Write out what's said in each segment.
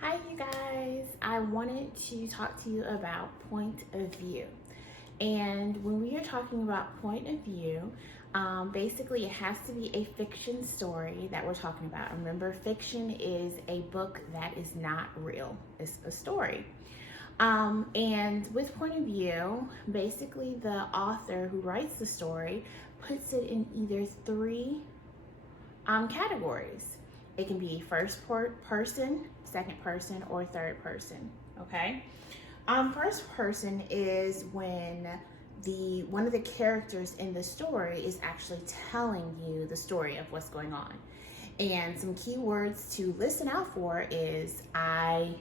Hi, you guys. I wanted to talk to you about point of view. And when we are talking about point of view, basically it has to be a fiction story that we're talking about. Remember, fiction is a book that is not real, it's a story. And with point of view, basically the author who writes the story puts it in either three categories. It can be first person, second person, or third person. Okay. First person is when one of the characters in the story is actually telling you the story of what's going on. And some key words to listen out for is I,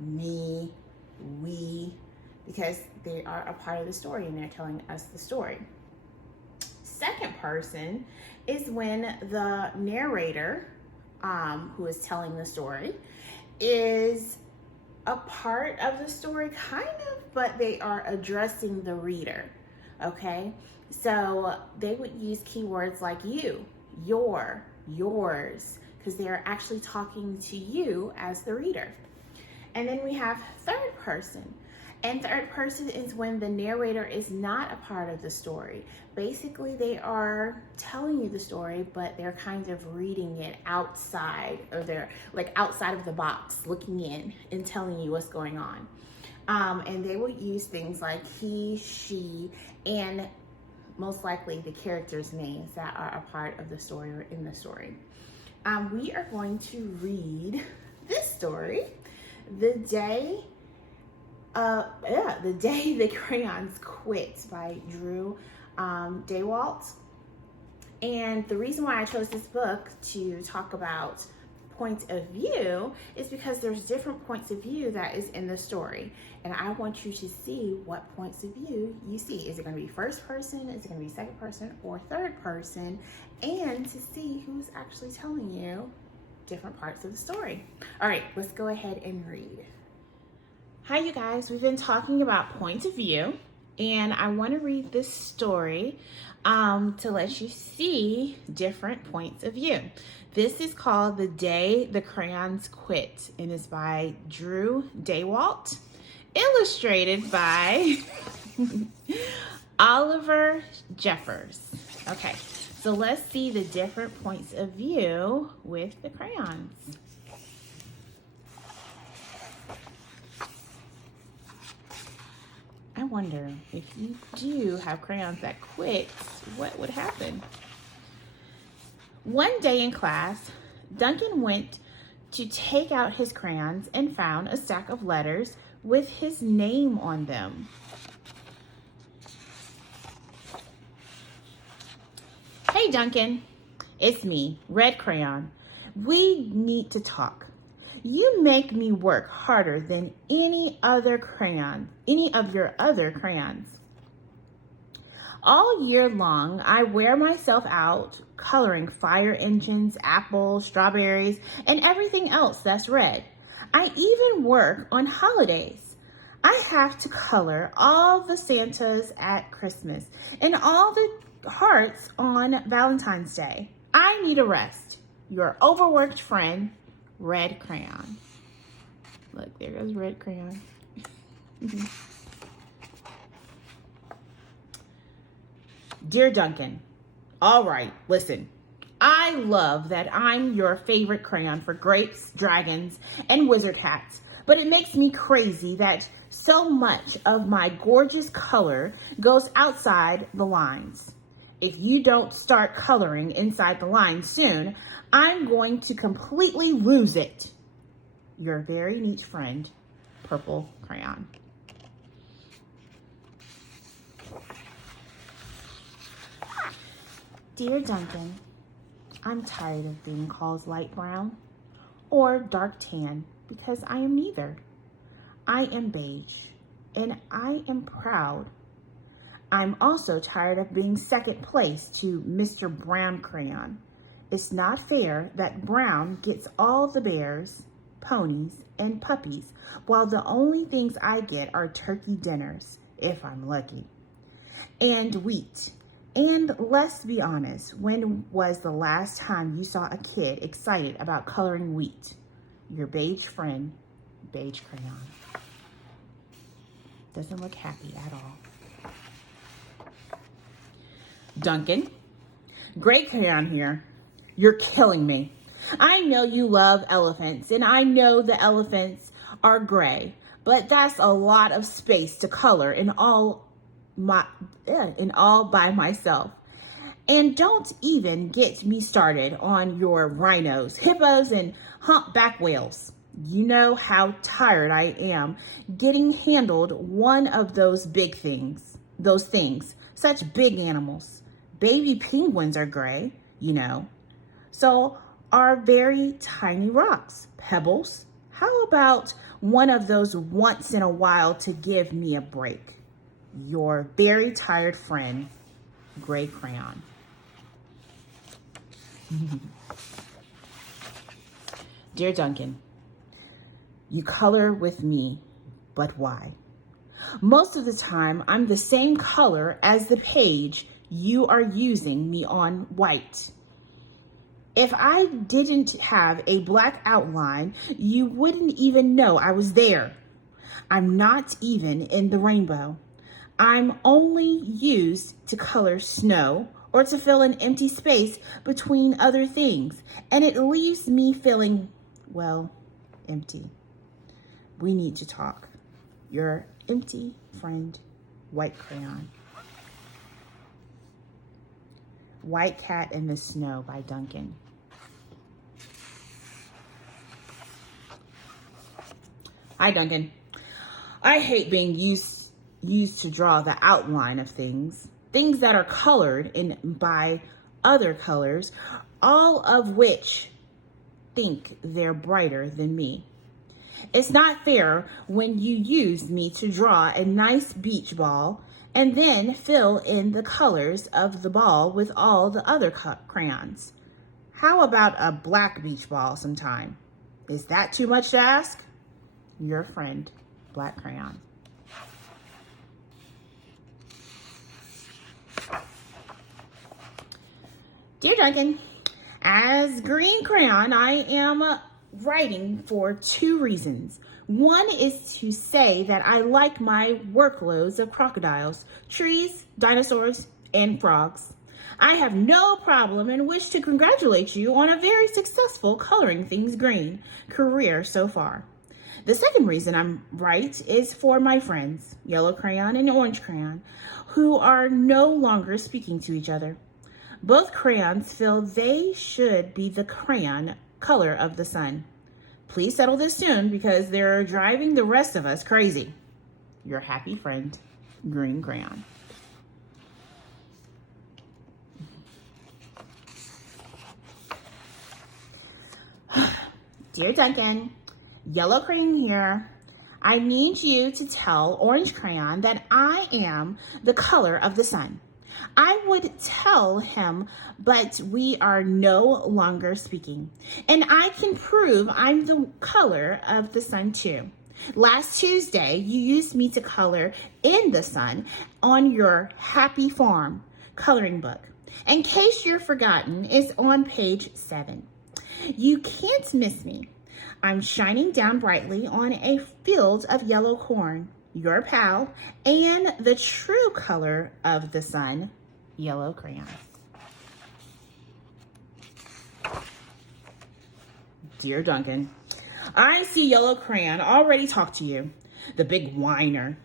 me, we, because they are a part of the story and they're telling us the story. Second person is when the narrator, who is telling the story, is a part of the story, kind of, but they are addressing the reader. Okay, so they would use keywords like you, your, yours, because they are actually talking to you as the reader. And then we have third person. And third person is when the narrator is not a part of the story. Basically, they are telling you the story, but they're kind of reading it outside, or they're like outside of the box, looking in and telling you what's going on. And they will use things like he, she, and most likely the characters' names that are a part of the story or in the story. We are going to read this story, The Day the Crayons Quit by Daywalt. And the reason why I chose this book to talk about point of view is because there's different points of view that is in the story. And I want you to see what points of view you see. Is it going to be first person? Is it going to be second person or third person? And to see who's actually telling you different parts of the story. All right, let's go ahead and read. Hi, you guys. We've been talking about point of view, and I want to read this story to let you see different points of view. This is called The Day the Crayons Quit, and is by Daywalt, illustrated by Oliver Jeffers. Okay, so let's see the different points of view with the crayons. I wonder if you do have crayons that quit, what would happen? One day in class, Duncan went to take out his crayons and found a stack of letters with his name on them. Hey, Duncan, it's me, Red Crayon. We need to talk. You make me work harder than any of your other crayons. All year long, I wear myself out coloring fire engines, apples, strawberries, and everything else that's red. I even work on holidays. I have to color all the Santas at Christmas and all the hearts on Valentine's Day. I need a rest. Your overworked friend, Red Crayon. Look, there goes Red Crayon. Dear Duncan, all right, listen. I love that I'm your favorite crayon for grapes, dragons, and wizard hats, but it makes me crazy that so much of my gorgeous color goes outside the lines. If you don't start coloring inside the lines soon, I'm going to completely lose it. Your very neat friend, Purple Crayon. Dear Duncan, I'm tired of being called light brown or dark tan because I am neither. I am beige and I am proud. I'm also tired of being second place to Mr. Brown Crayon. It's not fair that Brown gets all the bears, ponies, and puppies, while the only things I get are turkey dinners, if I'm lucky, and wheat. And let's be honest, when was the last time you saw a kid excited about coloring wheat? Your beige friend, beige crayon. Doesn't look happy at all. Duncan, gray crayon here. You're killing me. I know you love elephants, and I know the elephants are gray, but that's a lot of space to color in all by myself. And don't even get me started on your rhinos, hippos, and humpback whales. You know how tired I am getting handled one of those things, such big animals. Baby penguins are gray, you know. So are very tiny rocks, pebbles. How about one of those once in a while to give me a break? Your very tired friend, Gray Crayon. Dear Duncan, you color with me, but why? Most of the time, I'm the same color as the page you are using me on, white. If I didn't have a black outline, you wouldn't even know I was there. I'm not even in the rainbow. I'm only used to color snow or to fill an empty space between other things, and it leaves me feeling, well, empty. We need to talk. Your empty friend, White Crayon. White Cat in the Snow by Duncan. Hi, Duncan. I hate being used to draw the outline of things that are colored in by other colors, all of which think they're brighter than me. It's not fair when you use me to draw a nice beach ball and then fill in the colors of the ball with all the other crayons. How about a black beach ball sometime? Is that too much to ask? Your friend, Black Crayon. Dear Duncan, as Green Crayon, I am writing for two reasons. One is to say that I like my workloads of crocodiles, trees, dinosaurs, and frogs. I have no problem and wish to congratulate you on a very successful coloring things green career so far. The second reason I'm right is for my friends, Yellow Crayon and Orange Crayon, who are no longer speaking to each other. Both crayons feel they should be the crayon color of the sun. Please settle this soon because they're driving the rest of us crazy. Your happy friend, Green Crayon. Dear Duncan, Yellow Crayon here. I need you to tell Orange Crayon that I am the color of the sun. I would tell him, but we are no longer speaking. And I can prove I'm the color of the sun too. Last Tuesday, you used me to color in the sun on your Happy Farm coloring book. In case you're forgotten, it's on page 7. You can't miss me. I'm shining down brightly on a field of yellow corn, your pal, and the true color of the sun, Yellow Crayon. Dear Duncan, I see Yellow Crayon already talked to you, the big whiner.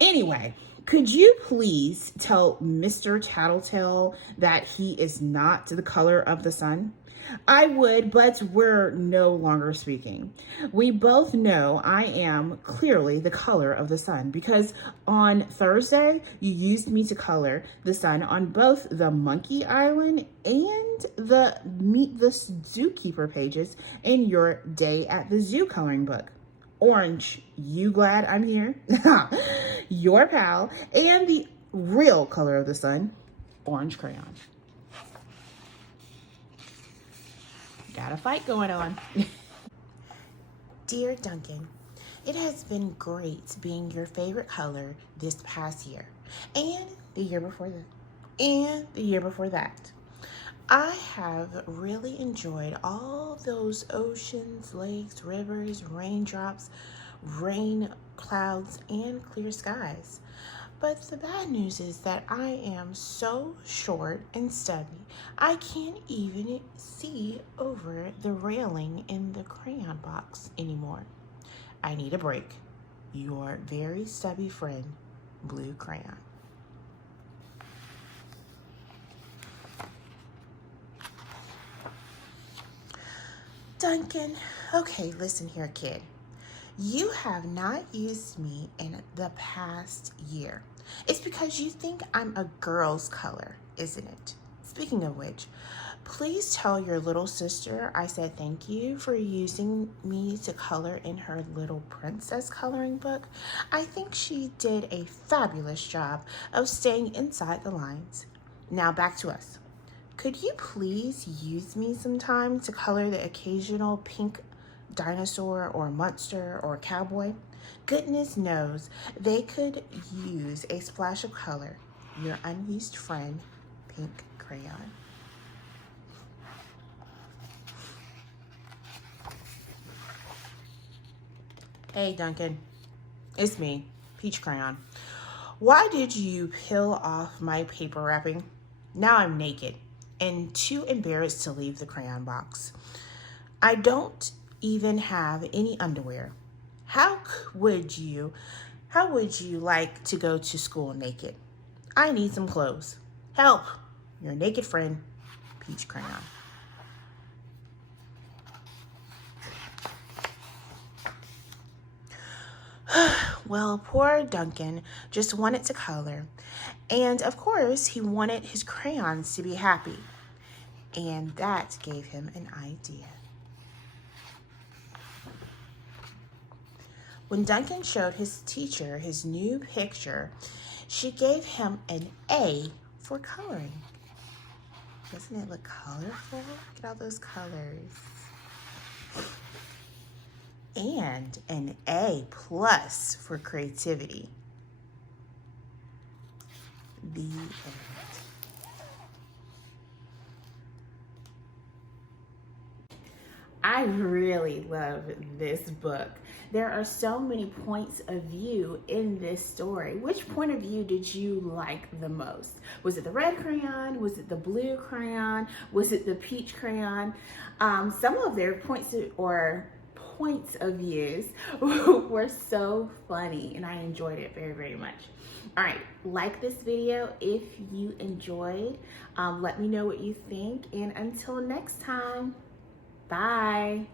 Anyway, could you please tell Mr. Tattletale that he is not the color of the sun? I would, but we're no longer speaking. We both know I am clearly the color of the sun because on Thursday, you used me to color the sun on both the Monkey Island and the Meet the Zookeeper pages in your Day at the Zoo coloring book. Orange, you glad I'm here? Your pal, and the real color of the sun, Orange Crayon. Got a fight going on. Dear Duncan, it has been great being your favorite color this past year and the year before that. I have really enjoyed all those oceans, lakes, rivers, raindrops, rain clouds, and clear skies. But the bad news is that I am so short and stubby, I can't even see over the railing in the crayon box anymore. I need a break. Your very stubby friend, Blue Crayon. Duncan, okay, listen here, kid. You have not used me in the past year. It's because you think I'm a girl's color, isn't it? Speaking of which, please tell your little sister I said thank you for using me to color in her little princess coloring book. I think she did a fabulous job of staying inside the lines. Now back to us. Could you please use me sometime to color the occasional pink dinosaur or monster or cowboy? Goodness knows they could use a splash of color. Your unused friend, Pink Crayon. Hey Duncan, it's me, Peach Crayon. Why did you peel off my paper wrapping? Now I'm naked and too embarrassed to leave the crayon box. I don't even have any underwear. How would you like to go to school naked? I need some clothes. Help! Your naked friend, Peach Crayon. Well, poor Duncan just wanted to color. And of course, he wanted his crayons to be happy. And that gave him an idea. When Duncan showed his teacher his new picture, she gave him an A for coloring. Doesn't it look colorful? Look at all those colors. And an A+ for creativity. The end. I really love this book. There are so many points of view in this story. Which point of view did you like the most? Was it the red crayon? Was it the blue crayon? Was it the peach crayon? Some of their points of views were so funny, and I enjoyed it very, very much. All right, like this video if you enjoyed. Let me know what you think, and until next time, bye.